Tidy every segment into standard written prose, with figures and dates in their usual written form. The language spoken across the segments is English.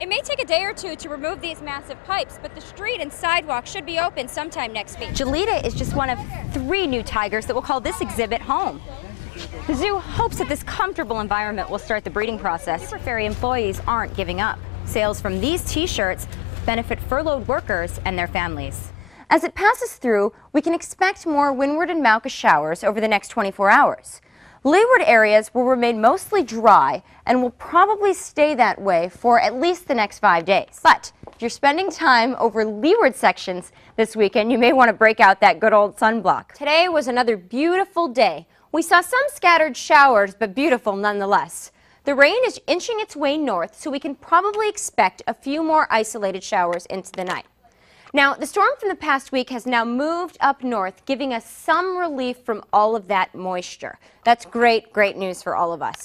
It may take a day or two to remove these massive pipes, but the street and sidewalk should be open sometime next week. Jalita is just one of 3 new tigers that will call this exhibit home. The zoo hopes that this comfortable environment will start the breeding process. Super Ferry employees aren't giving up. Sales from these t-shirts benefit furloughed workers and their families. As it passes through, we can expect more windward and Mauka showers over the next 24 hours. Leeward areas will remain mostly dry and will probably stay that way for at least the next 5 days. But if you're spending time over leeward sections this weekend, you may want to break out that good old sunblock. Today was another beautiful day. We saw some scattered showers, but beautiful nonetheless. The rain is inching its way north, so we can probably expect a few more isolated showers into the night. Now, the storm from the past week has now moved up north, giving us some relief from all of that moisture. That's great news for all of us.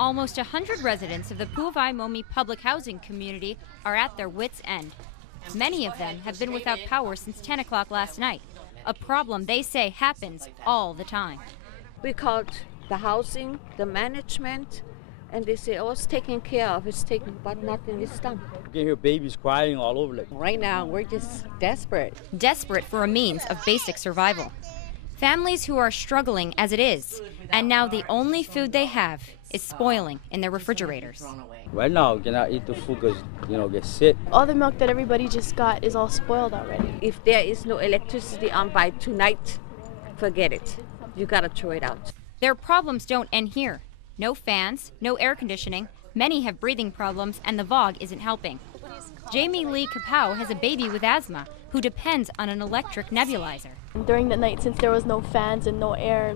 Almost 100 residents of the Pu'uvai-Momi public housing community are at their wits' end. Many of them have been without power since 10 o'clock last night, a problem they say happens all the time. We called the housing, the management, and they say, oh, it's taken care of, but nothing is done. You can hear babies crying all over. Right now, we're just desperate. Desperate for a means of basic survival. Families who are struggling as it is, and now the only food they have is spoiling in their refrigerators. Right now, you cannot eat the food because, get sick. All the milk that everybody just got is all spoiled already. If there is no electricity on by tonight, forget it. You gotta throw it out. Their problems don't end here. No fans, no air conditioning, many have breathing problems, and the VOG isn't helping. Jamie Lee Kapow has a baby with asthma who depends on an electric nebulizer. During the night, since there was no fans and no air,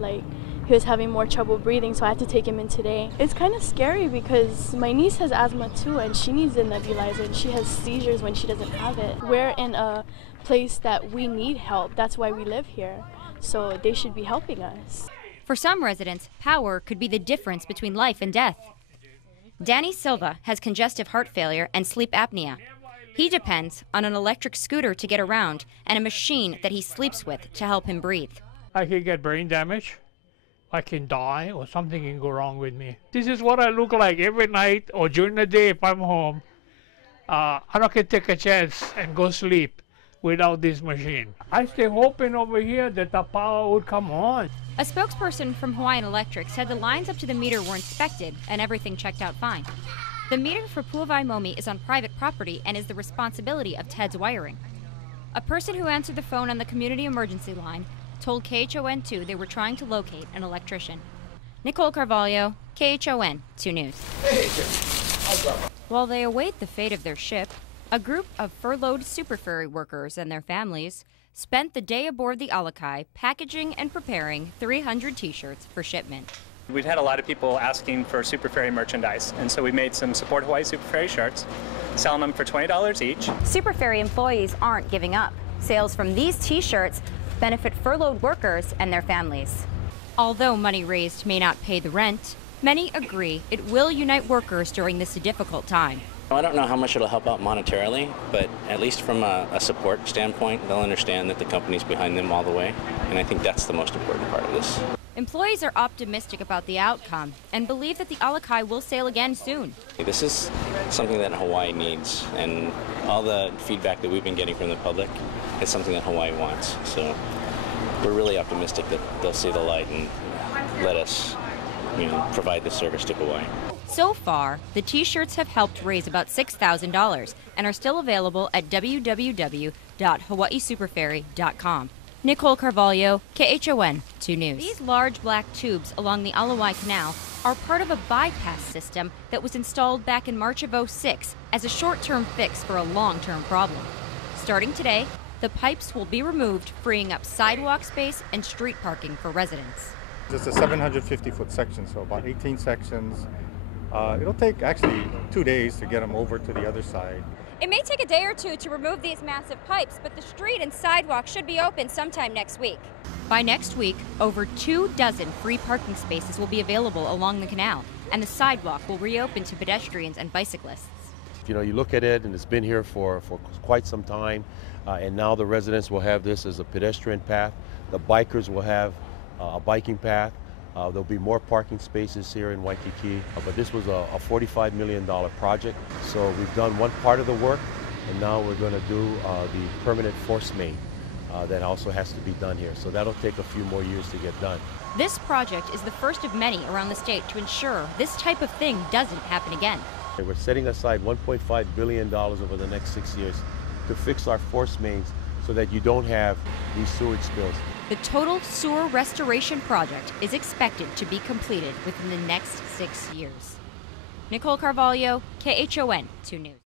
he was having more trouble breathing, so I had to take him in today. It's kind of scary because my niece has asthma too, and she needs a nebulizer, and she has seizures when she doesn't have it. We're in a place that we need help. That's why we live here, so they should be helping us. For some residents, power could be the difference between life and death. Danny Silva has congestive heart failure and sleep apnea. He depends on an electric scooter to get around and a machine that he sleeps with to help him breathe. I can get brain damage, I can die, or something can go wrong with me. This is what I look like every night or during the day if I'm home. I don't can take a chance and go sleep without this machine. I stay hoping over here that the power would come on. A spokesperson from Hawaiian Electric said the lines up to the meter were inspected and everything checked out fine. The meter for Pu'uvai-Momi is on private property and is the responsibility of TED's wiring. A person who answered the phone on the community emergency line told KHON2 they were trying to locate an electrician. Nicole Carvalho, KHON 2 News. While they await the fate of their ship, a group of furloughed Super Ferry workers and their families spent the day aboard the Alakai packaging and preparing 300 t-shirts for shipment. We've had a lot of people asking for Super Ferry merchandise, and so we made some Support Hawaii Super Ferry shirts, selling them for $20 each. Super Ferry employees aren't giving up. Sales from these t-shirts benefit furloughed workers and their families. Although money raised may not pay the rent, many agree it will unite workers during this difficult time. I don't know how much it'll help out monetarily, but at least from a support standpoint, they'll understand that the company's behind them all the way, and I think that's the most important part of this. Employees are optimistic about the outcome and believe that the Alakai will sail again soon. This is something that Hawaii needs, and all the feedback that we've been getting from the public is something that Hawaii wants. So we're really optimistic that they'll see the light and let us, provide this service to Hawaii. So far, the t-shirts have helped raise about $6,000 and are still available at www.hawaiisuperferry.com. Nicole Carvalho, KHON 2 News. These large black tubes along the Alawai Canal are part of a bypass system that was installed back in March of '06 as a short-term fix for a long-term problem. Starting today, the pipes will be removed, freeing up sidewalk space and street parking for residents. It's a 750-foot section, so about 18 sections. It'll take actually 2 days to get them over to the other side. It may take a day or two to remove these massive pipes, but the street and sidewalk should be open sometime next week. By next week, over 24 free parking spaces will be available along the canal, and the sidewalk will reopen to pedestrians and bicyclists. You look at it, and it's been here for quite some time, and now the residents will have this as a pedestrian path. The bikers will have a biking path. There'll be more parking spaces here in Waikiki, but this was a $45 million project. So we've done one part of the work, and now we're going to do the permanent force main that also has to be done here. So that'll take a few more years to get done. This project is the first of many around the state to ensure this type of thing doesn't happen again. We're setting aside $1.5 billion over the next 6 years to fix our force mains so that you don't have these sewage spills. The total sewer restoration project is expected to be completed within the next 6 years. Nicole Carvalho, KHON 2 News.